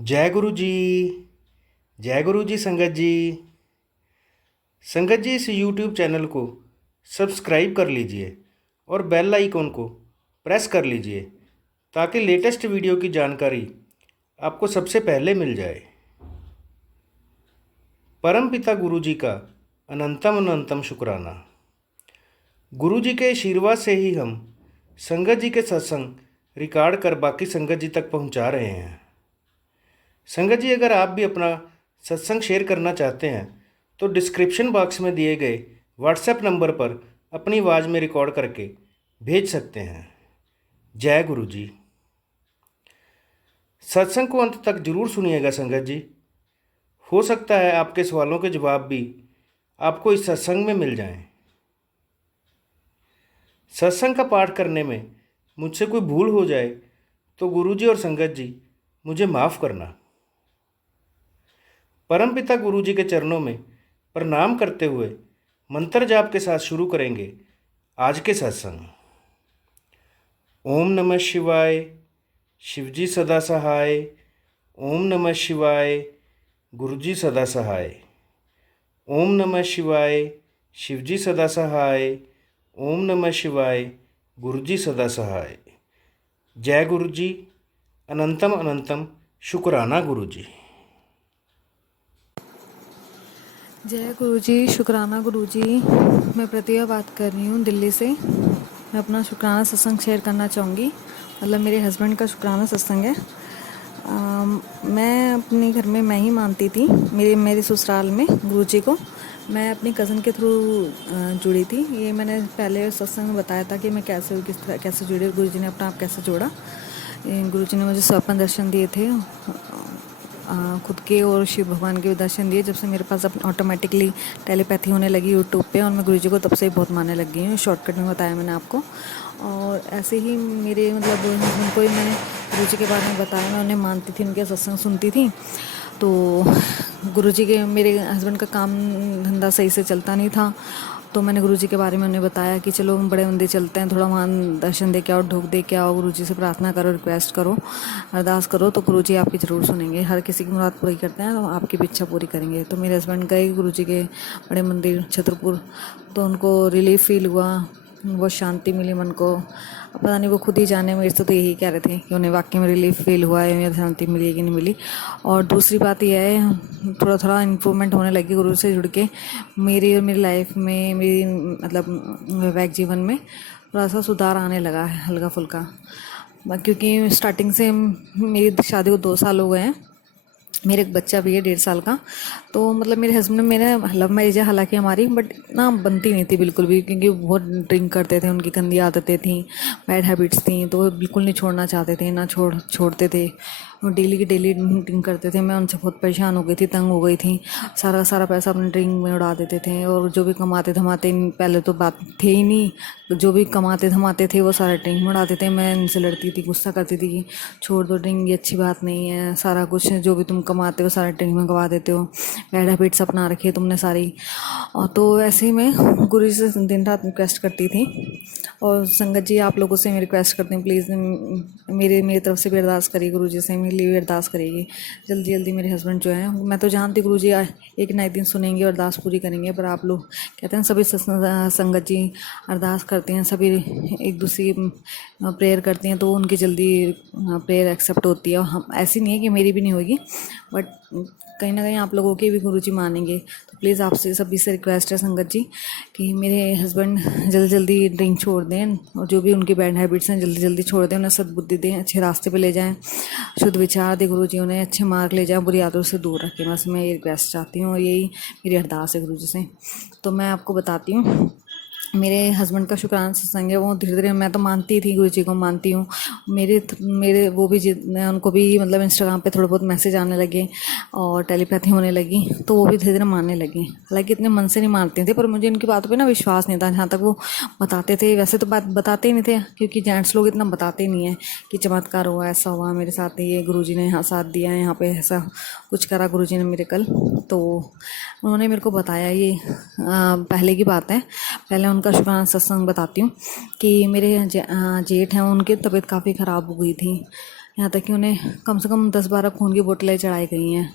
जय गुरु जी। जय गुरु जी। संगत जी, संगत जी, इस यूट्यूब चैनल को सब्सक्राइब कर लीजिए और बेल आइकॉन को प्रेस कर लीजिए ताकि लेटेस्ट वीडियो की जानकारी आपको सबसे पहले मिल जाए। परमपिता गुरु जी का अनंतम अनंतम शुक्राना। गुरु जी के आशीर्वाद से ही हम संगत जी के सत्संग रिकॉर्ड कर बाकी संगत जी तक पहुंचा रहे हैं। संगत जी, अगर आप भी अपना सत्संग शेयर करना चाहते हैं तो डिस्क्रिप्शन बॉक्स में दिए गए व्हाट्सएप नंबर पर अपनी आवाज़ में रिकॉर्ड करके भेज सकते हैं। जय गुरु जी। सत्संग को अंत तक जरूर सुनिएगा संगत जी। हो सकता है आपके सवालों के जवाब भी आपको इस सत्संग में मिल जाएं। सत्संग का पाठ करने में मुझसे कोई भूल हो जाए तो गुरु जी और संगत जी मुझे माफ़ करना। परमपिता गुरु जी के चरणों में प्रणाम करते हुए मंत्र जाप के साथ शुरू करेंगे आज के सत्संग। ओम नमः शिवाय, शिवजी सदा सहाय। ओम नमः शिवाय, गुरुजी सदा सहाय। ओम नमः शिवाय, शिवजी सदा सहाय। ओम नमः शिवाय, गुरुजी सदा सहाय। जय गुरु जी। अनंतम अनंतम शुक्राना गुरु जी। जय गुरु जी, शुक्राना गुरु जी। मैं प्रतिभा बात कर रही हूँ दिल्ली से। मैं अपना शुक्राना सत्संग शेयर करना चाहूँगी। मतलब मेरे हस्बैंड का शुक्राना सत्संग है। मैं अपने घर में मैं ही मानती थी, मेरे ससुराल में गुरु जी को मैं अपनी कज़न के थ्रू जुड़ी थी। ये मैंने पहले सत्संग में बताया था कि मैं कैसे हुई, किस तरह कैसे जुड़ी, गुरु जी ने अपना आप कैसे जोड़ा। गुरु जी ने मुझे स्वप्न दर्शन दिए थे खुद के, और शिव भगवान के भी दर्शन दिए। जब से मेरे पास अब ऑटोमेटिकली टेलीपैथी होने लगी यूट्यूब पे, और मैं गुरुजी को तब से ही बहुत मानने लग गई हूँ। शॉर्टकट में बताया मैंने आपको। और ऐसे ही मेरे मतलब उनको ही मैंने गुरुजी के बारे में बताया, मैं उन्हें मानती थी, उनके सत्संग सुनती थी। तो गुरुजी के, मेरे हस्बैंड का काम धंधा सही से चलता नहीं था, तो मैंने गुरुजी के बारे में उन्हें बताया कि चलो हम बड़े मंदिर चलते हैं, थोड़ा वहाँ दर्शन दे के आओ, ढोक दे के आओ, गुरुजी से प्रार्थना करो, रिक्वेस्ट करो, अरदास करो, तो गुरुजी आपकी ज़रूर सुनेंगे। हर किसी की मुराद पूरी करते हैं, तो आपकी भी इच्छा पूरी करेंगे। तो मेरे हस्बैंड गए गुरुजी के बड़े मंदिर छतरपुर, तो उनको रिलीफ फील हुआ, बहुत शांति मिली मन को। अब पता नहीं वो खुद ही जाने, मेरे से तो यही कह रहे थे कि उन्हें वाकई में रिलीफ फील हुआ है या शांति मिली कि नहीं मिली। और दूसरी बात यह है, थोड़ा थोड़ा इम्प्रूवमेंट होने लगी गुरु से जुड़ के। मेरी और मेरी लाइफ में, मेरी मतलब वैवाहिक जीवन में थोड़ा सा सुधार आने लगा है, हल्का फुल्का। क्योंकि स्टार्टिंग से मेरी शादी को 2 साल हो गए हैं, मेरे एक बच्चा भी है 1.5 साल का। तो मतलब मेरे हस्बैंड, मेरे लव मैरिज है हालांकि हमारी, बट ना बनती नहीं थी बिल्कुल भी, क्योंकि बहुत ड्रिंक करते थे, उनकी गंदी आदतें थी, बैड हैबिट्स थी, तो वो बिल्कुल नहीं छोड़ना चाहते थे, ना छोड़ते थे। वो डेली की डेली ड्रिंक करते थे। मैं उनसे बहुत परेशान हो गई थी, तंग हो गई थी। सारा सारा पैसा अपने ड्रिंक में उड़ा देते थे, और जो भी कमाते धमाते, पहले तो बात थे ही नहीं, जो भी कमाते धमाते थे वो सारा ड्रिंक में उड़ाते थे। मैं इनसे लड़ती थी, गुस्सा करती थी कि छोड़ दो ड्रिंक, ये अच्छी बात नहीं है, सारा कुछ जो भी तुम कमाते हो सारा ड्रिंक में गवा देते हो, बैड हैबिट्स अपना रखी है तुमने सारी। और तो ऐसे ही मैं गुरु जी से दिन रात रिक्वेस्ट करती थी। और संगत जी, आप लोगों से मैं रिक्वेस्ट करती हूँ, प्लीज़ मेरी तरफ से भी अरदास करिए गुरु जी से, मेरे लिए भी अरदास करिएगी। जल्दी जल्दी मेरे हस्बैंड जो हैं, मैं तो जानती गुरु जी एक ना एक दिन सुनेंगे और अरदास पूरी करेंगे, पर आप लोग कहते हैं सभी संगत जी अरदास करते हैं, सभी एक दूसरी प्रेयर करती हैं, तो उनकी जल्दी प्रेयर एक्सेप्ट होती है। और हम, ऐसी नहीं है कि मेरी भी नहीं होगी, बट कहीं ना कहीं आप लोगों के भी गुरुजी मानेंगे। तो प्लीज़ आपसे सभी से रिक्वेस्ट है संगत जी कि मेरे हस्बैंड जल्दी जल्दी ड्रिंक छोड़ दें, और जो भी उनकी बैड हैबिट्स हैं जल्दी जल्दी छोड़ दें, उन्हें सद्बुद्धि दें, अच्छे रास्ते पे ले जाएं, शुद्ध विचार दे गुरुजी, उन्हें अच्छे मार्ग ले जाएं, बुरी आदतों से दूर रखें। बस मैं ये रिक्वेस्ट चाहती हूँ, और यही मेरी अरदास है गुरुजी से। तो मैं आपको बताती हूँ, मेरे हस्बैंड का शुक्राना सत्संग है। वो धीरे धीरे, मैं तो मानती थी गुरु जी को, मानती हूँ। मेरे वो भी उनको भी मतलब इंस्टाग्राम पे थोड़े बहुत मैसेज आने लगे और टेलीपैथी होने लगी, तो वो भी धीरे धीरे मानने लगी। हालांकि इतने मन से नहीं मानते थे, पर मुझे इनकी बातों पे ना विश्वास नहीं था। जहाँ तक वो बताते थे, वैसे तो बात बताते ही नहीं थे, क्योंकि जेंट्स लोग इतना बताते नहीं हैं कि चमत्कार हुआ, ऐसा हुआ मेरे साथ, ये गुरु जी ने यहाँ साथ दिया, यहाँ पे ऐसा कुछ करा गुरु जी ने मेरे कल। तो उन्होंने मेरे को बताया, ये पहले की बात है। पहले उनका शुक्राना सत्संग बताती हूँ कि मेरे जेठ हैं, उनकी तबीयत काफ़ी ख़राब हो गई थी। यहाँ तक कि उन्हें कम से कम 10-12 खून की बोतलें चढ़ाई गई हैं,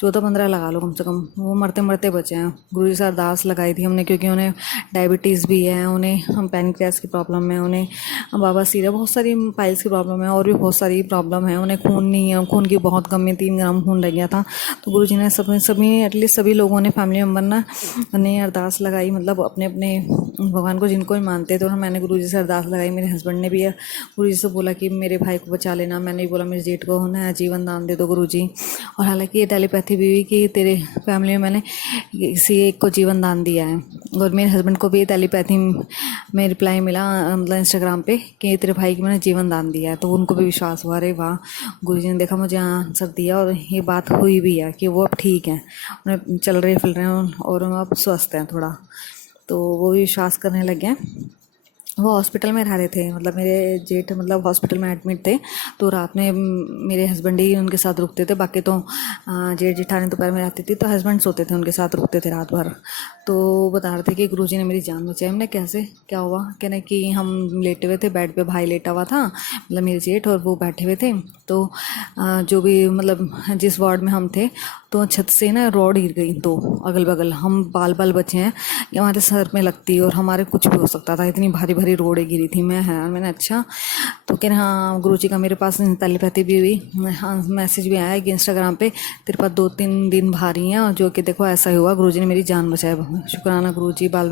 14-15 लगा लो कम से कम। वो मरते मरते बचे हैं। गुरुजी से अरदास लगाई थी हमने, क्योंकि उन्हें डायबिटीज़ भी है, उन्हें पैनक्रियास की प्रॉब्लम है, उन्हें बाबा सीरा बहुत सारी पाइल्स की प्रॉब्लम है, और भी बहुत सारी प्रॉब्लम है। उन्हें खून नहीं है, खून की बहुत कमी, 3 ग्राम खून रह गया था। तो गुरुजी ने सभी एटलीस्ट सभी लोगों ने, फैमिली मेम्बर ना, ने अरदास लगाई, मतलब अपने अपने भगवान को जिनको भी मानते थे। और मैंने गुरुजी से अरदास लगाई, मेरे हस्बैंड ने भी गुरुजी से बोला कि मेरे भाई को बचा लेना। मैंने भी बोला मेरे जेठ को नया जीवन दान दे दो गुरुजी। और हालांकि ये टेलीपैथी भी कि तेरे फैमिली में मैंने किसी एक को जीवन दान दिया है। और मेरे हस्बैंड को भी टेलीपैथी में रिप्लाई मिला, मतलब इंस्टाग्राम पे, कि तेरे भाई को मैंने जीवन दान दिया है। तो उनको भी विश्वास हुआ, अरे वाह, गुरुजी ने देखा मुझे आंसर दिया। और ये बात हुई भी है कि वो अब ठीक है, उन्हें चल रहे फिर रहे हैं, और अब स्वस्थ हैं थोड़ा। तो वो भी विश्वास करने लग गए। वो हॉस्पिटल में रह रहे थे, मतलब मेरे जेठ मतलब हॉस्पिटल में एडमिट थे। तो रात में मेरे हस्बैंड ही उनके साथ रुकते थे, बाकी तो जेठ जेठानी दोपहर में रहती थी, तो हस्बैंड सोते थे उनके साथ, रुकते थे रात भर। तो बता रहे थे कि गुरुजी ने मेरी जान बचाई। हमने कैसे, क्या हुआ? कहने कि हम लेटे हुए थे बेड पे, भाई लेटा हुआ था, मतलब मेरे जेठ, और वो बैठे हुए थे। तो जो भी मतलब जिस वार्ड में हम थे, तो छत से ना रॉड गिर गई, तो अगल बगल हम बाल बाल बचे हैं, ये हमारे सर में लगती और हमारे कुछ भी हो सकता था, इतनी भारी भारी रोडें गिरी थी। मैं हैरान, मैंने अच्छा। तो कह रहे हाँ गुरुजी का मेरे पास टेलीपैथी भी हुई, हाँ मैसेज भी आया कि इंस्टाग्राम पे तेरे पास 2-3 दिन भारी हैं, और जो कि देखो ऐसा ही हुआ, गुरुजी ने मेरी जान बचाया। शुक्राना गुरुजी, बाल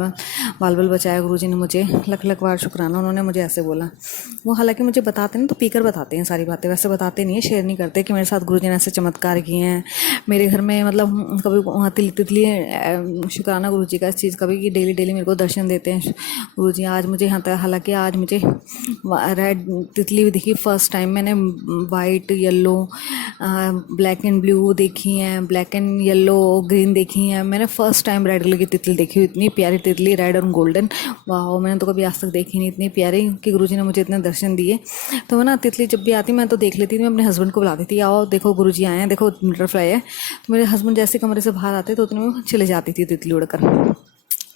बाल बचाया गुरुजी ने मुझे, लख लख बार शुक्राना। उन्होंने मुझे ऐसे बोला। वो हालांकि मुझे बताते हैं तो पीकर बताते हैं सारी बातें, वैसे बताते नहीं है, शेयर नहीं करते कि मेरे साथ गुरुजी ने ऐसे चमत्कार किए हैं मेरे घर में। मतलब कभी तितली, शुक्राना गुरुजी का इस चीज़ का भी कि डेली डेली मेरे को दर्शन देते हैं गुरुजी। आज मुझे यहाँ तक, हालांकि आज मुझे रेड तितली भी दिखी फर्स्ट टाइम। मैंने white, yellow, black and blue देखी हैं, ब्लैक एंड येलो, ग्रीन देखी हैं। मैंने फर्स्ट टाइम रेड कलर की तितली देखी हुई, इतनी प्यारी तितली, रेड और गोल्डन। वाह, मैंने तो कभी आज तक देखी नहीं इतनी प्यारी, कि गुरुजी ने मुझे इतने दर्शन दिए। तो ना तितली जब भी आती मैं तो देख लेती थी, मैं अपने हस्बैंड को बुलाती थी, आओ देखो गुरुजी आए हैं, देखो बटरफ्लाई है। तो मेरे हस्बैंड जैसे कमरे से बाहर आते तो उतने में चले जाती थी तितली उड़कर।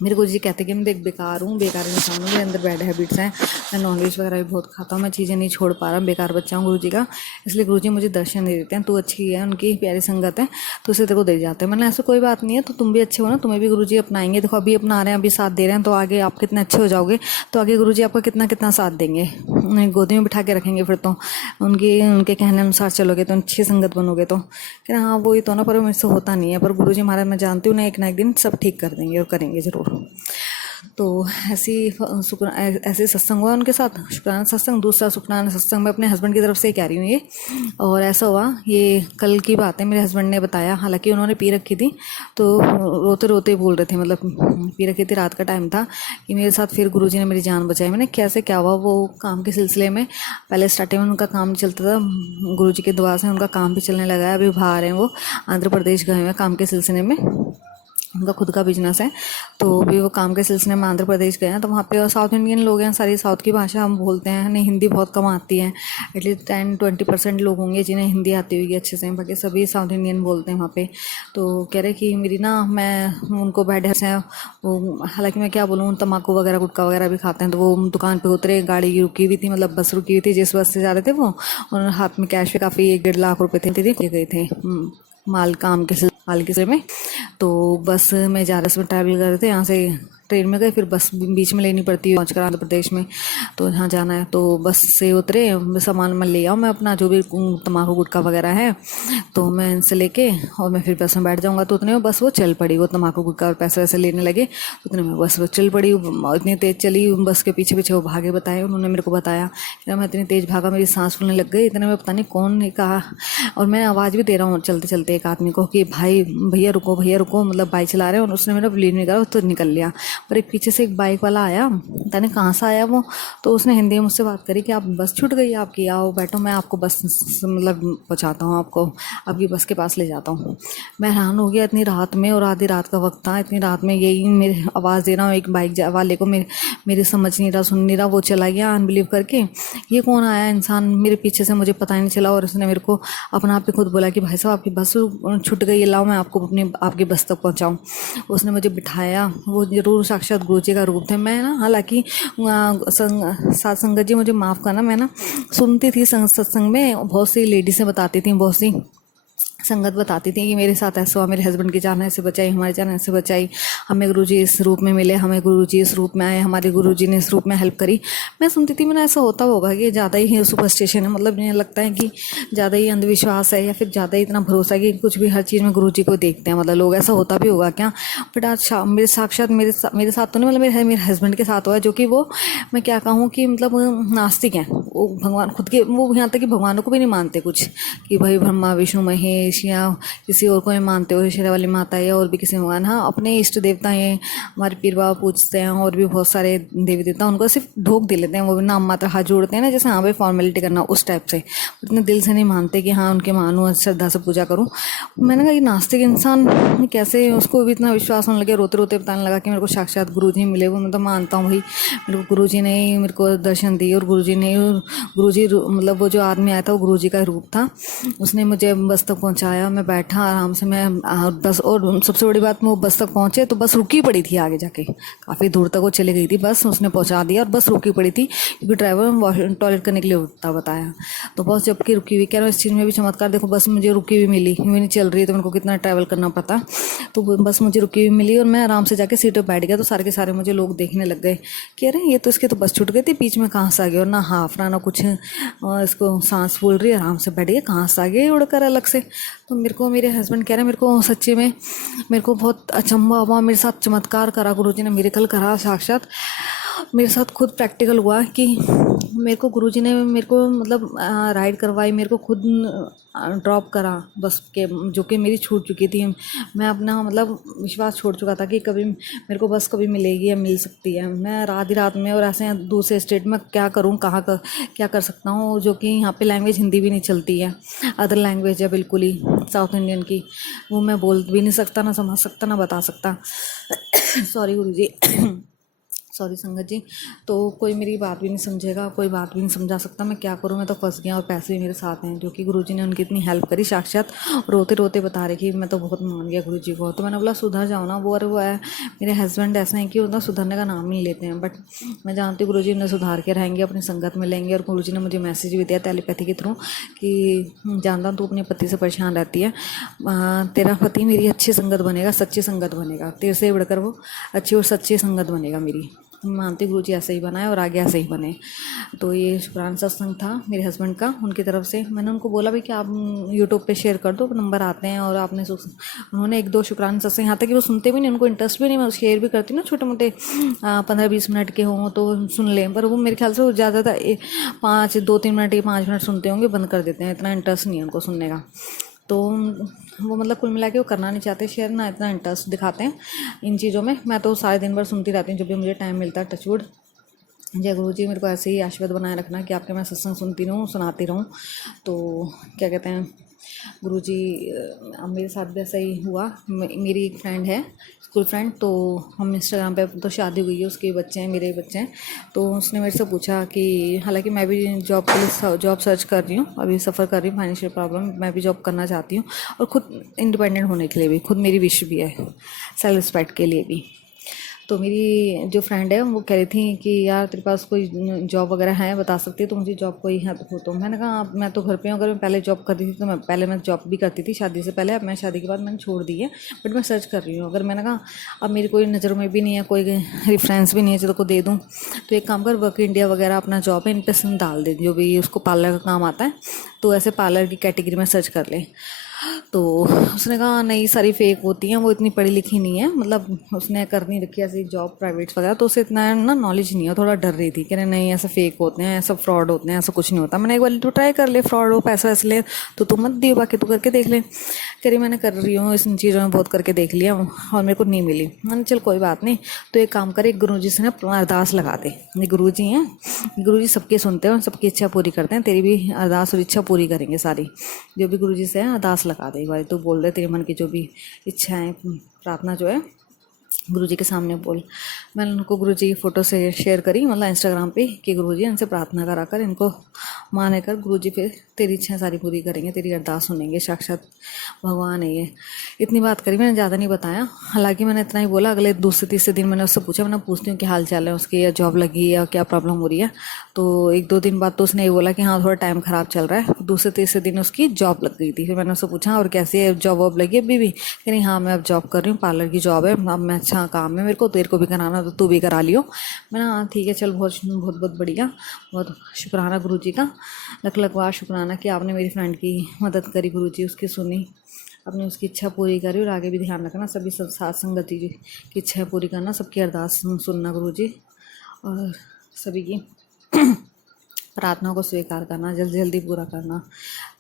मेरे गुरुजी कहते कि मैं देख बेकार हूँ, बेकार इंसान हूँ, मेरे अंदर बैड हैबिट्स हैं, मैं नॉनवेज वगैरह भी बहुत खाता हूँ, मैं चीज़ें नहीं छोड़ पा रहा, बेकार बच्चा हूँ गुरुजी का। इसलिए गुरुजी मुझे दर्शन दे देते हैं, तू अच्छी है, उनकी प्यारी संगत है, तो उसे तेरे को दे जाते हैं। मैंने ऐसा कोई बात नहीं है, तो तुम भी अच्छे हो ना, तुम्हें भी गुरुजी अपनाएंगे। देखो अभी अपना रहे हैं, अभी साथ दे रहे हैं, तो आगे आप कितने अच्छे हो जाओगे, तो आगे गुरुजी आपका कितना कितना साथ देंगे, उन्हें गोदी में बिठा के रखेंगे। फिर तो उनके कहने अनुसार चलोगे तो अच्छी संगत बनोगे। तो कह हाँ वही तो ना, पर मुझसे होता नहीं है, पर गुरुजी महाराज मैं जानती हूँ ना, एक ना एक दिन सब ठीक कर देंगे और करेंगे ज़रूर। तो ऐसे सत्संग हुआ उनके साथ, शुक्राना सत्संग। दूसरा शुक्राना सत्संग मैं अपने हस्बैंड की तरफ से ही कह रही हूँ ये, और ऐसा हुआ, ये कल की बात है, मेरे हस्बैंड ने बताया, हालांकि उन्होंने पी रखी थी, तो रोते रोते बोल रहे थे, मतलब पी रखी थी, रात का टाइम था, कि मेरे साथ फिर गुरुजी ने मेरी जान बचाई। मैंने कैसे, क्या हुआ? वो काम के सिलसिले में, पहले स्टार्टिंग में उनका काम चलता था, गुरुजी के दुआ से उनका काम भी चलने लगा है, अभी बाहर हैं वो, आंध्र प्रदेश गए हुए हैं काम के सिलसिले में, उनका खुद का बिजनेस है। तो भी वो काम के सिलसिले में आंध्र प्रदेश गए हैं। तो वहाँ पे साउथ इंडियन लोग हैं, सारी साउथ की भाषा हम बोलते हैं, हमें हिंदी बहुत कम आती है, एटलीस्ट 10-20% लोग होंगे जिन्हें हिंदी आती होगी अच्छे से, बाकी सभी साउथ इंडियन बोलते हैं वहाँ पे। तो कह रहे कि मेरी ना, मैं उनको बैड हैबिट्स हैं वो, हालांकि मैं क्या बोलूँ, तम्बाकू वगैरह गुटखा वगैरह भी खाते हैं। तो वो दुकान पर उतरे, गाड़ी रुकी हुई थी, मतलब बस रुकी हुई थी, जिस बस से जा रहे थे वो, और हाथ में कैश भी काफ़ी 1-1.5 लाख रुपए थे, गए थे माल के में। तो बस में जा रहे, ट्रैवल कर रहे थे, यहाँ से ट्रेन में गए, फिर बस बीच में लेनी पड़ती है पहुँच कर आंध्र प्रदेश में, तो जहाँ जाना है। तो बस से उतरे, सामान मैं ले आऊँ, मैं अपना जो भी तम्बाकू गुटखा वगैरह है तो मैं इनसे लेके, और मैं फिर बस में बैठ जाऊँगा। तो उतने में बस वो चल पड़ी, वो तम्बाकू गुटखा और पैसे वैसे लेने लगे, तो उतने में बस वो चल पड़ी, इतनी तेज़ चली, बस के पीछे पीछे वो भागे, बताए उन्होंने मेरे को बताया कि मैं इतनी तेज़ भागा, मेरी सांस फूलने लग गई। इतने में पता नहीं कौन ने कहा, और मैं आवाज़ भी दे रहा हूँ चलते चलते एक आदमी को कि भाई भैया रुको, मतलब बाइक चला रहे हैं, और उसने मेरा ब्लीड नहीं करा, तो निकल लिया। पर एक पीछे से एक बाइक वाला आया, पता नहीं कहाँ से आया वो, तो उसने हिंदी में मुझसे बात करी कि आप बस छूट गई आपकी, आओ बैठो, मैं आपको बस मतलब पहुँचाता हूँ, आपको आपकी बस के पास ले जाता हूँ। मैं हैरान हो गया, इतनी रात में, और आधी रात का वक्त था, इतनी रात में यही मेरे आवाज़ दे रहा हूँ एक बाइक वाले को, मेरे समझ नहीं रहा, सुन नहीं रहा, वो चला गया अनबिलीव करके। ये कौन आया इंसान मेरे पीछे से, मुझे पता ही नहीं चला, और उसने मेरे को अपना आप ही खुद बोला कि भाई साहब आपकी बस छूट गई है, लाओ मैं आपको आपकी बस तक पहुँचाऊँ। उसने मुझे बिठाया, वो ज़रूर साक्षात गुरु जी का रूप थे। मैं ना हालांकि साथ संगत जी मुझे माफ़ करना, मैं ना सुनती थी सत्संग में, बहुत सी लेडीज़ें बताती थी, बहुत सी संगत बताती थी कि मेरे साथ ऐसा हुआ, मेरे हस्बैंड की जान ऐसे बचाई, हमारी जान ऐसे बचाई, हमें गुरुजी इस रूप में मिले, हमें गुरुजी इस रूप में आए, हमारे गुरुजी ने इस रूप में हेल्प करी। मैं सुनती थी, मैंने ऐसा होता होगा कि ज़्यादा ही सुपरस्टिशन है, मतलब मुझे लगता है कि ज़्यादा ही अंधविश्वास है या फिर ज़्यादा ही इतना भरोसा है कि कुछ भी हर चीज़ में गुरुजी को देखते हैं, मतलब लोग, ऐसा होता भी होगा क्या। बट आज मेरे साक्षात मेरे साथ तो नहीं, मतलब मेरे हस्बैंड के साथ हुआ है, जो कि वो, मैं क्या कहूँ कि मतलब नास्तिक हैं वो, भगवान खुद के, वो यहाँ तक कि भगवानों को भी नहीं मानते कुछ, कि भाई ब्रह्मा विष्णु महेश या किसी और को नहीं मानते हो, शेरा वाली माता या और भी किसी भगवान। हाँ, अपने इष्ट देवता हैं, हमारे पीर बाबा पूजते हैं, और भी बहुत सारे देवी देवता, उनको सिर्फ ढोक दे लेते हैं, वो भी नाम मात्र हाथ जोड़ते हैं ना, जैसे हाँ भाई फॉर्मेलिटी करना, उस टाइप से, इतने दिल से नहीं मानते कि हाँ उनके मानूँ, श्रद्धा से पूजा करूँ। मैंने कहा ये नास्तिक इंसान कैसे, उसको भी इतना विश्वास होने लगे, रोते रोते बताने लगा कि मेरे को साक्षात गुरु जी मिले। वो मैं तो मानता हूँ भाई, मेरे को गुरु जी ने ही मेरे को दर्शन दिए, और गुरु जी ने, गुरु जी मतलब वो जो आदमी आया था वो गुरु जी का रूप था, उसने मुझे बस तक पहुँचाया। मैं बैठा आराम से, मैं बस, और सबसे बड़ी बात, मैं बस तक पहुँचे तो बस रुकी पड़ी थी आगे जाके, काफ़ी दूर तक वो चली गई थी बस, उसने पहुँचा दिया और बस रुकी पड़ी थी, क्योंकि ड्राइवर टॉयलेट करने के लिए उठता बताया। तो बस जबकि रुकी हुई, कह रहा हूँ इस चीज़ में भी चमत्कार देखो, बस मुझे रुकी हुई मिली, मैं नहीं चल रही तो मेरे को कितना ट्रैवल करना पड़ता, तो बस मुझे रुकी हुई मिली और मैं आराम से जाके सीट पर बैठ गया। तो सारे के सारे मुझे लोग देखने लग गए कि अरे ये तो, इसकी तो बस छूट गई थी, बीच में कहाँ से आ गया, और ना हाफना ना कुछ, और इसको सांस फूल रही है, आराम से बैठ गया, कहाँ से आ गया उड़कर अलग से। तो मेरे को मेरे हस्बैंड कह रहे हैं, मेरे को सच्ची में मेरे को बहुत अचंभा हुआ, मेरे साथ चमत्कार करा गुरुजी ने, मिरेकल करा साक्षात। मेरे साथ खुद प्रैक्टिकल हुआ कि मेरे को गुरुजी ने मेरे को मतलब राइड करवाई, मेरे को खुद ड्रॉप करा बस के, जो कि मेरी छूट चुकी थी। मैं अपना मतलब विश्वास छोड़ चुका था कि कभी मेरे को बस कभी मिलेगी या मिल सकती है। मैं रात ही रात में, और ऐसे दूसरे स्टेट में क्या करूँ, क्या कर सकता हूँ, जो कि यहाँ पे लैंग्वेज हिंदी भी नहीं चलती है, अदर लैंग्वेज है बिल्कुल ही साउथ इंडियन की, वो मैं बोल भी नहीं सकता, ना समझ सकता, ना बता सकता। सॉरी गुरुजी, सॉरी संगत जी। तो कोई मेरी बात भी नहीं समझेगा, कोई बात भी नहीं समझा सकता, मैं क्या करूँ, मैं तो फंस गया, और पैसे भी मेरे साथ हैं, जो कि गुरुजी ने उनकी इतनी हेल्प करी। साक्षात रोते रोते बता रही कि मैं तो बहुत मान गया गुरुजी को। तो मैंने बोला सुधर जाओ ना, वो, और वो है मेरे हस्बैंड ऐसा है कि उनका सुधरने का नाम ही नहीं लेते हैं, बट मैं जानती हूँ गुरुजी उन्हें सुधार के रहेंगे, अपनी संगत में लेंगे। और गुरुजी ने मुझे मैसेज भी दिया टेलीपैथी के थ्रू कि जानता हूँ तू अपने पति से परेशान रहती है, तेरा पति मेरी अच्छी संगत बनेगा, सच्ची संगत बनेगा, तेरे से बढ़कर वो अच्छी और सच्ची संगत बनेगा मेरी। मानती गुरु जी ऐसे ही बनाए और आगे ऐसे ही बने। तो ये शुक्राना सत्संग था मेरे हस्बैंड का, उनकी तरफ से। मैंने उनको बोला भी कि आप यूट्यूब पे शेयर कर दो, नंबर आते हैं, और आपने उन्होंने 1-2 शुक्राना सत्संग, यहाँ तक कि वो सुनते भी नहीं, उनको इंटरेस्ट भी नहीं, मैं शेयर भी करती ना, छोटे मोटे 15-20 मिनट के हों तो सुन लें, पर वो मेरे ख्याल से वो ज़्यादा 2-3 मिनट या 5 मिनट सुनते होंगे, बंद कर देते हैं, इतना इंटरेस्ट नहीं है उनको सुनने का। तो वो मतलब कुल मिला के वो करना नहीं चाहते शेयर, ना इतना इंटरेस्ट दिखाते हैं इन चीज़ों में। मैं तो सारे दिन भर सुनती रहती हूँ, जब भी मुझे टाइम मिलता है। टचवुड, जय गुरु जी, मेरे को ऐसे ही आशीर्वाद बनाए रखना कि आपके मैं सत्संग सुनती रहूँ, सुनाती रहूँ। तो क्या कहते हैं गुरु जी, अब मेरे साथ भी ऐसा ही हुआ। मेरी एक फ्रेंड है, स्कूल फ्रेंड, तो हम इंस्टाग्राम पे, तो शादी हुई है, उसके बच्चे हैं, मेरे बच्चे हैं। तो उसने मेरे से पूछा कि, हालांकि मैं भी जॉब के लिए जॉब सर्च कर रही हूँ, अभी सफ़र कर रही हूँ, फाइनेंशियल प्रॉब्लम, मैं भी जॉब करना चाहती हूँ, और खुद इंडिपेंडेंट होने के लिए भी, खुद मेरी विश भी है, सेल्फ रिस्पेक्ट के लिए भी। तो मेरी जो फ्रेंड है वो कह रही थी कि यार तेरे पास कोई जॉब वगैरह है, बता सकती है तो मुझे जॉब कोई है तो मैंने कहा मैं तो घर पे हूँ, अगर मैं पहले जॉब करती थी तो मैं जॉब भी करती थी शादी से पहले, अब मैं शादी के बाद मैंने छोड़ दी है, बट मैं सर्च कर रही हूँ। अगर मैंने कहा अब मेरी कोई नज़रों में भी नहीं है, कोई रेफरेंस भी नहीं है जो को दे दूँ, तो एक काम कर, वर्क इंडिया वगैरह अपना जॉब है, इन पर डाल दे, जो भी उसको पार्लर का काम आता है, तो ऐसे पार्लर की कैटेगरी में सर्च कर ले। तो उसने कहा नहीं, सारी फेक होती हैं, वो इतनी पढ़ी लिखी नहीं है, मतलब उसने कर नहीं रखी ऐसी जॉब प्राइवेट्स वगैरह, तो उसे इतना ना नॉलेज नहीं है, थोड़ा डर रही थी कि नहीं ऐसा फेक होते हैं, ऐसा फ्रॉड होते हैं, ऐसा कुछ नहीं होता। मैंने एक बार तो ट्राई कर ले, फ्रॉड हो, पैसा वैसे ले तो तू मत दियो, बाकी तू करके देख ले। कह रही मैंने कर रही हूँ, इन चीज़ों में बहुत करके देख लिया और मेरे को नहीं मिली। मैंने चल कोई बात नहीं, तो एक काम करे, गुरु जी से ना अरदास लगा दे। ये गुरु जी हैं, गुरु जी सबके सुनते हैं, सबकी इच्छा पूरी करते हैं, तेरी भी अरदास और इच्छा पूरी करेंगे सारी, जो भी गुरु जी से है अरदास लगा दे भाई, तो बोल दे तेरे मन की जो भी इच्छाएं, प्रार्थना जो है गुरुजी के सामने बोल। मैंने उनको गुरुजी की फ़ोटो से शेयर करी, मतलब इंस्टाग्राम पे, कि गुरुजी इनसे प्रार्थना करा कर इनको माने कर गुरुजी फिर तेरी इच्छाएं सारी पूरी करेंगे, तेरी अरदास सुनेंगे, साक्षात भगवान है ये। इतनी बात करी, मैंने ज़्यादा नहीं बताया। हालांकि मैंने इतना ही बोला। अगले दूसरे तीसरे दिन मैंने उससे पूछा, मैंने पूछती हूँ कि हाल चाल है उसकी, या जॉब लगी या क्या प्रॉब्लम हो रही है। तो 1-2 दिन बाद तो उसने ये बोला कि हाँ थोड़ा टाइम ख़राब चल रहा है। दूसरे तीसरे दिन उसकी जॉब लग गई थी। फिर मैंने उससे पूछा और कैसी है, जॉब वॉब लगी अभी भी? कि नहीं, हाँ मैं अब जॉब कर रही हूँ, पार्लर की जॉब है, अब मैं अच्छा काम है मेरे को, तेरे को भी कराना तो तू भी करा लियो। मैंने हाँ ठीक है चल, बहुत बहुत बहुत बढ़िया, बहुत शुक्राना गुरुजी का, लख लख बार शुक्राना कि आपने मेरी फ्रेंड की मदद करी गुरुजी, उसकी सुनी, अपनी उसकी इच्छा पूरी करी। और आगे भी ध्यान रखना, सभी सब साथ संगति की इच्छा पूरी करना, सबकी अरदास सुनना गुरुजी, और सभी की प्रार्थना को स्वीकार करना, जल्दी जल्दी पूरा करना।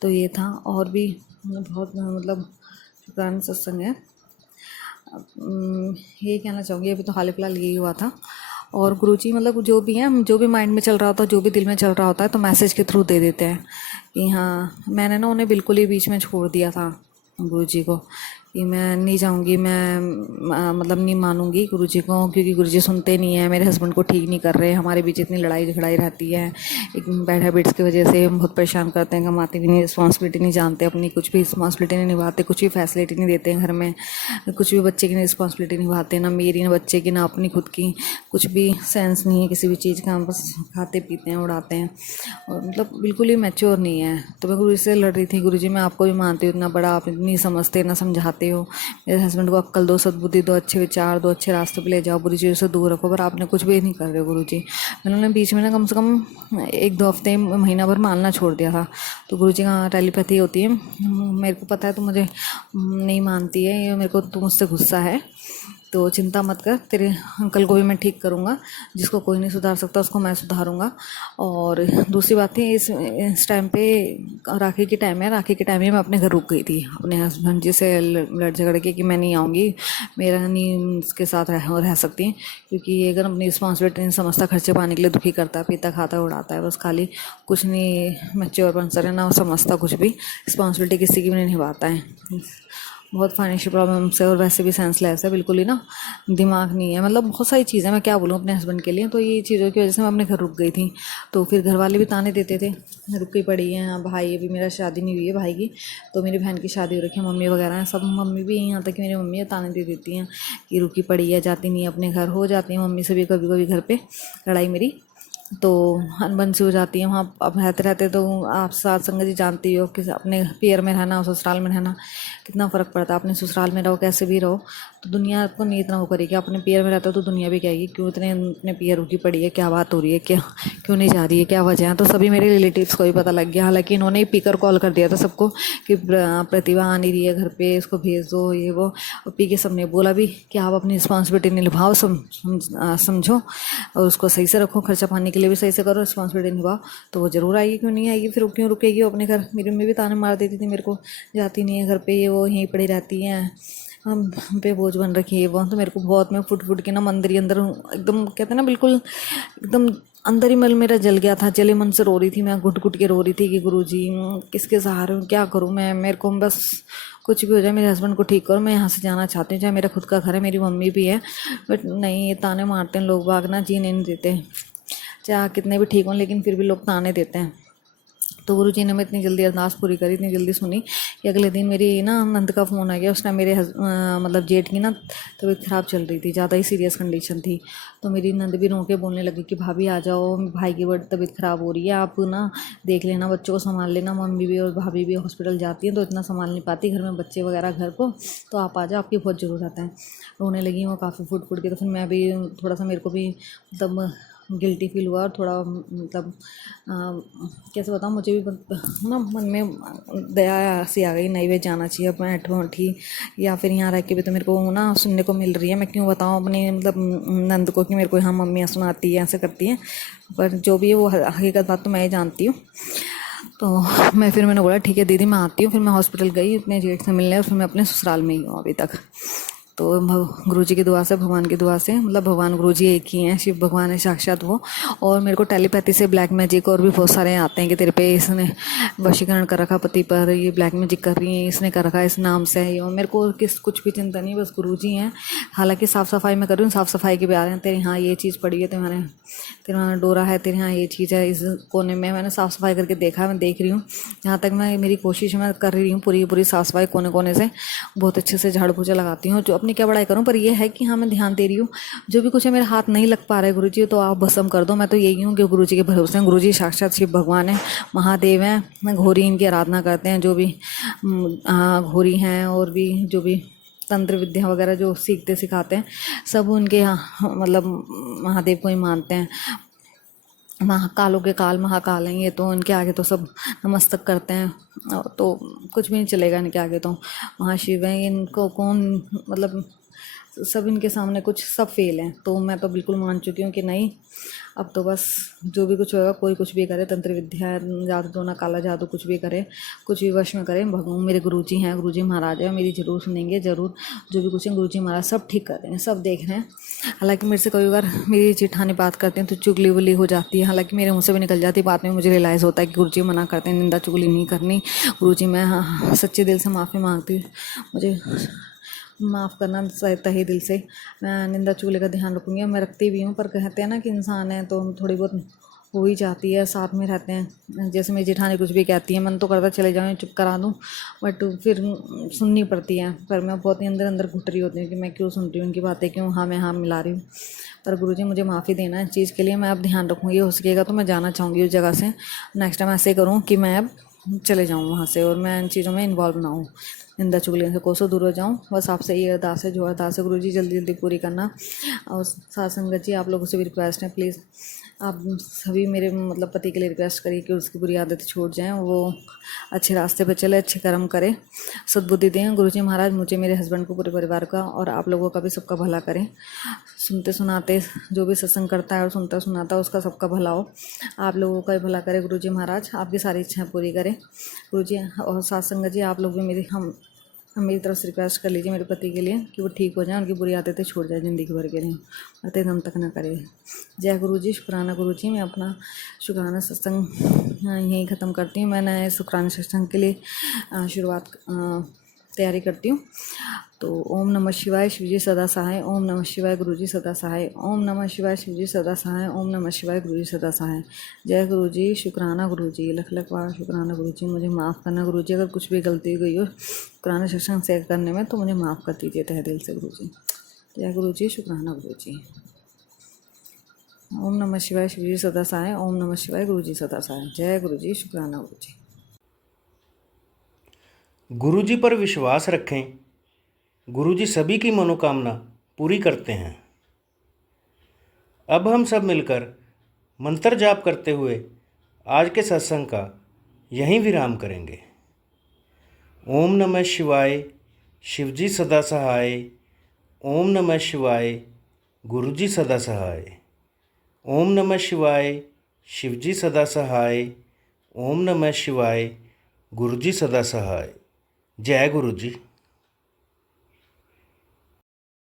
तो ये था, और भी बहुत मतलब शुक्राना सत्संग है। यही कहना चाहूँगी, अभी तो हाल फिलहाल यही हुआ था। और गुरुजी मतलब जो भी है, जो भी माइंड में चल रहा होता है, जो भी दिल में चल रहा होता है, तो मैसेज के थ्रू दे देते हैं कि हाँ। मैंने ना उन्हें बिल्कुल ही बीच में छोड़ दिया था गुरुजी को, कि मैं नहीं जाऊंगी, मैं मतलब नहीं मानूंगी गुरुजी को, क्योंकि गुरुजी सुनते नहीं है, मेरे हस्बैंड को ठीक नहीं कर रहे, हमारे बीच इतनी लड़ाई झगड़ाई रहती है, एक बैड हैबिट्स की वजह से बहुत परेशान करते हैं, कमाते भी नहीं, रिस्पॉन्सिबिलिटी नहीं जानते अपनी, कुछ भी रिस्पॉन्सिबिलिटी नहीं निभाते, कुछ भी फैसिलिटी नहीं देते हैं घर में, कुछ भी बच्चे की नहीं रिस्पॉन्सिबिलिटी निभाते, ना मेरी ना बच्चे की ना अपनी खुद की, कुछ भी सेंस नहीं है किसी भी चीज़ का, हम बस खाते पीते हैं उड़ाते हैं, और मतलब बिल्कुल ही मैच्योर नहीं है। तो मैं गुरु से लड़ रही थी, गुरुजी मैं आपको भी मानती हूँ, इतना बड़ा आप नहीं समझते ना समझाते हो, मेरे हस्बैंड को अक्ल दो, सद्बुद्धि दो, अच्छे विचार दो, अच्छे रास्ते पे ले जाओ, बुरी चीज़ों से दूर रखो, पर आपने कुछ भी नहीं कर रहे हो गुरुजी। मैंने बीच में ना कम से कम 1-2 हफ्ते महीना भर मानना छोड़ दिया था। तो गुरुजी का टेलीपैथी होती है, मेरे को पता है तू मुझे नहीं मानती है, ये मेरे को तू मुझसे गुस्सा है, तो चिंता मत कर, तेरे अंकल को भी मैं ठीक करूँगा, जिसको कोई नहीं सुधार सकता उसको मैं सुधारूँगा। और दूसरी बात है, इस टाइम पे राखी की टाइम है, राखी के टाइम में मैं अपने घर रुक गई थी, अपने हस्बैंड जी से लड़ झगड़ के कि मैं नहीं आऊँगी, मेरा नहीं इसके साथ रह सकती, क्योंकि ये अगर अपनी रिस्पॉन्सिबिलिटी नहीं समझता, खर्चे पाने के लिए दुखी करता है, पीता खाता उड़ाता है, बस खाली कुछ नहीं मैच्योर बन है ना समझता कुछ भी, रिस्पॉन्सिबिलिटी किसी की भी नहीं निभाता है, बहुत फाइनेंशियल प्रॉब्लम से, और वैसे भी सेंसलेस है, बिल्कुल ही ना दिमाग नहीं है, मतलब बहुत सारी चीज़ें, मैं क्या बोलूँ अपने हस्बैंड के लिए। तो ये चीज़ों की वजह से मैं अपने घर रुक गई थी। तो फिर घर वाले भी ताने देते थे, रुकी पड़ी है, भाई अभी मेरा शादी नहीं हुई है भाई की, तो मेरी बहन की शादी हो रखी है, मम्मी वगैरह हैं सब, मम्मी भी यहाँ तक कि मेरी मम्मी ताने दे देती हैं कि रुकी पड़ी है, जाती नहीं है अपने घर। हो जाती है मम्मी से भी कभी कभी घर पर लड़ाई मेरी, तो अनबन सी हो जाती है वहाँ। अब रहते रहते तो आप साथ संगत जी जानती हो कि अपने पियर में रहना और ससुराल में रहना कितना फ़र्क पड़ता है। अपने ससुराल में रहो कैसे भी रहो, तो दुनिया आपको नहीं इतना वो करेगी, अपने पियर में रहता हो तो दुनिया भी कहेगी क्यों इतने अपने पियर रुकी पड़ी है, क्या बात हो रही है, क्या क्यों नहीं जा रही है, क्या वजह है। तो सभी मेरे रिलेटिव्स को भी पता लग गया, हालांकि इन्होंने ही पीकर कॉल कर दिया था सबको कि प्रतिभा आ नहीं रही है घर पे, इसको भेज दो ये वो। और पी के सबने बोला भी कि आप अपनी रिस्पॉन्सिबिलिटी निभाओ, समझो और उसको सही से रखो, खर्चा पानी के लिए भी सही से करो, रिस्पॉन्सिबिलिटी निभाओ, तो वो जरूर आएगी, क्यों नहीं आएगी, फिर क्यों रुकेगी वो अपने घर। मेरी मम्मी भी ताने मार देती थी मेरे को, जाती नहीं है घर पे, ये वो यहीं पड़ी रहती हैं, हम पे बोझ बन रखी है वो। तो मेरे को बहुत, मैं फुट के ना मंदिर ही अंदर एकदम कहते हैं ना, बिल्कुल एकदम अंदर ही मल मेरा जल गया था, जले मन से रो रही थी मैं, घुट घुट के रो रही थी कि गुरुजी किसके सहारे हूँ, क्या करूँ मैं, मेरे को बस कुछ भी हो जाए मेरे हस्बैंड को ठीक करो, मैं यहाँ से जाना चाहती हूँ, चाहे मेरा खुद का घर है, मेरी मम्मी भी है, बट नहीं, ये ताने मारते हैं लोग बाग ना, जीने नहीं देते, चाहे कितने भी ठीक हों लेकिन फिर भी लोग ताने देते हैं। तो गुरुजी ने मैं इतनी जल्दी अरदास पूरी करी, इतनी जल्दी सुनी कि अगले दिन मेरी ना नंद का फ़ोन आ गया। उस टाइम मेरे मतलब जेठ की ना तबीयत ख़राब चल रही थी, ज़्यादा ही सीरियस कंडीशन थी। तो मेरी नंद भी रो के बोलने लगी कि भाभी आ जाओ, भाई की बड़ी तबीयत ख़राब हो रही है, आप ना देख लेना, बच्चों को संभाल लेना, मम्मी भी और भाभी भी हॉस्पिटल जाती हैं तो इतना संभाल नहीं पाती घर में बच्चे वगैरह घर को, तो आप आ जाओ, आपकी बहुत ज़रूरत है। रोने लगी वो काफ़ी फुट के। तो फिर मैं भी थोड़ा सा, मेरे को भी मतलब गिल्टी फील हुआ, और थोड़ा मतलब कैसे बताऊँ, मुझे भी ना मन में दया सी आ गई, नहीं वे जाना चाहिए अपना ऐठी, या फिर यहाँ रह के भी तो मेरे को ना सुनने को मिल रही है, मैं क्यों बताऊँ अपनी मतलब नंद को कि मेरे को यहाँ मम्मी सुनाती है, ऐसे करती हैं, पर जो भी है वो हकीकत बात तो मैं ही जानती हूँ। तो मैंने बोला ठीक है दीदी मैं आती हूँ। फिर मैं हॉस्पिटल गई अपने जेठ से मिलने, और फिर मैं अपने ससुराल में ही हूँ अभी तक। तो गुरु जी की दुआ से, भगवान की दुआ से, मतलब भगवान गुरु जी एक ही हैं, शिव भगवान है साक्षात वो। और मेरे को टेलीपैथी से ब्लैक मैजिक और भी बहुत सारे आते हैं कि तेरे पे इसने वशीकरण कर रखा, पति पर ये ब्लैक मैजिक कर रही है, इसने कर रखा, इस नाम से है। और मेरे को कुछ भी चिंता नहीं, बस गुरु जी हैं। हालांकि साफ़ सफाई मैं कर रही हूँ, साफ़ सफाई के भी आ रहे हैं, तेरे यहाँ ये चीज़ पड़ी है, तेरे यहाँ डोरा है, तेरे यहाँ ये चीज़ है, इस कोने में मैंने साफ़ सफाई करके देखा है, मैं देख रही हूँ। यहाँ तक मैं, मेरी कोशिश मैं कर रही हूँ पूरी साफ़ सफाई, कोने कोने से बहुत अच्छे से झाड़ू पोछा लगाती हूँ। जो अपनी क्या बड़ाई करूँ, पर ये है कि हाँ मैं ध्यान दे रही हूँ। जो भी कुछ है मेरे हाथ नहीं लग पा रहा है गुरु जी, तो आप भस्म कर दो। मैं तो यही हूँ कि गुरु जी के भरोसे हैं। गुरु जी साक्षात शिव भगवान है, महादेव हैं, घोरी इनकी आराधना करते हैं। जो भी घोरी हैं और भी जो भी तंत्र विद्या वगैरह जो सीखते सिखाते हैं, सब उनके यहाँ मतलब महादेव को ही मानते हैं। महाकालों के काल महाकाल हैं ये, तो इनके आगे तो सब नमस्तक करते हैं, तो कुछ भी नहीं चलेगा इनके आगे। तो महाशिव हैं, इनको कौन मतलब सब इनके सामने कुछ सब फेल हैं। तो मैं तो बिल्कुल मान चुकी हूँ कि नहीं, अब तो बस जो भी कुछ होगा, कोई कुछ भी करे, तंत्र विद्या, जादू टोना, काला जादू, कुछ भी करे, कुछ भी वश में करे, भगवान मेरे गुरुजी हैं, गुरुजी महाराज हैं, मेरी जरूर सुनेंगे, जरूर जो भी कुछ है गुरुजी महाराज सब ठीक कर देंगे, सब देख रहे हैं। हालांकि मेरे से कई बार मेरी जेठानी बात करते हैं तो चुगली वुगली हो जाती है, हालांकि मेरे मुँह से भी निकल जाती है। बाद में मुझे रियलाइज़ होता है कि गुरुजी मना करते हैं निंदा चुगली नहीं करनी। गुरुजी मैं सच्चे दिल से माफ़ी मांगती हूँ, मुझे माफ़ करना तहे दिल से। मैं निंदा चुगली का ध्यान रखूँगी, मैं रखती भी हूँ, पर कहते हैं ना कि इंसान है तो थोड़ी बहुत हो ही जाती है, साथ में रहते हैं। जैसे मेरी जेठानी कुछ भी कहती है, मन तो करता चले जाऊँ, चुप करा दूँ, बट फिर सुननी पड़ती है। पर मैं बहुत ही अंदर अंदर घुट रही होती हूँ कि मैं क्यों सुन रही हूँ उनकी बातें, क्यों हाँ मैं हाँ मिला रही हूँ। पर गुरुजी मुझे माफ़ी देना इस चीज़ के लिए, मैं अब ध्यान रखूँगी। हो सकेगा तो मैं जाना चाहूँगी उस जगह से। नेक्स्ट टाइम ऐसे करूँ कि मैं अब चले जाऊँ वहाँ से और मैं इन चीज़ों में इन्वॉल्व ना हूँ, निंदा चुगलियों से कोसों दूर हो जाऊँ। बस आपसे ये अरदास है, जो अरदास है गुरु जी जल्दी जल्दी पूरी करना। और साथ संगत जी, आप लोगों से भी रिक्वेस्ट है, प्लीज़ आप सभी मेरे मतलब पति के लिए रिक्वेस्ट करिए कि उसकी बुरी आदतें छूट जाएं, वो अच्छे रास्ते पर चले, अच्छे कर्म करे, सद्बुद्धि दें गुरु जी महाराज, मुझे, मेरे हस्बैंड को, पूरे परिवार का, और आप लोगों का भी सबका भला करें। सुनते सुनाते जो भी सत्संग करता है और सुनता सुनाता है उसका सबका भला हो, आप लोगों का भी भला करे गुरु जी महाराज, आपकी सारी इच्छाएं पूरी करें गुरु जी। और साथ संगत जी, आप लोग भी मेरी तरफ से रिक्वेस्ट कर लीजिए मेरे पति के लिए कि वो ठीक हो जाए, उनकी बुरी आदतें छूट जाए ज़िंदगी भर के लिए, मरते दम तक ना करे। जय गुरु जी, शुक्राना गुरु जी। मैं अपना शुक्राना सत्संग यहीं ख़त्म करती हूँ। मैं नए शुक्राना सत्संग के लिए शुरुआत तैयारी करती हूँ। तो ओम नमः शिवाय, शिवजी सदा सहाय। ओम नमः शिवाय, गुरुजी सदा सहाय। ओम नमः शिवाय, शिवजी सदा सहाय। ओम नमः शिवाय, गुरुजी सदा सहाय। जय गुरुजी, शुक्राना गुरुजी, लख लख बार शुक्राना गुरुजी। मुझे माफ़ करना गुरुजी, अगर कुछ भी गलती हुई हो शुक्राना सत्संग शेयर करने में तो मुझे माफ़ कर दीजिए तहे दिल से गुरुजी। जय गुरुजी, शुक्राना गुरुजी। ओम नमः शिवाय, शिवजी सदा सहाय। ओम नमः शिवाय, गुरुजी सदा सहाय। जय गुरुजी, शुक्राना गुरुजी। गुरु जी पर विश्वास रखें, गुरु जी सभी की मनोकामना पूरी करते हैं। अब हम सब मिलकर मंत्र जाप करते हुए आज के सत्संग का यहीं विराम करेंगे। ओम नमः शिवाय, शिवजी सदा सहाय। ओम नमः शिवाय, गुरुजी सदा सहाय। ओम नमः शिवाय, शिवजी सदा सहाय। ओम नमः शिवाय, गुरुजी सदा सहाय। जय गुरु जी।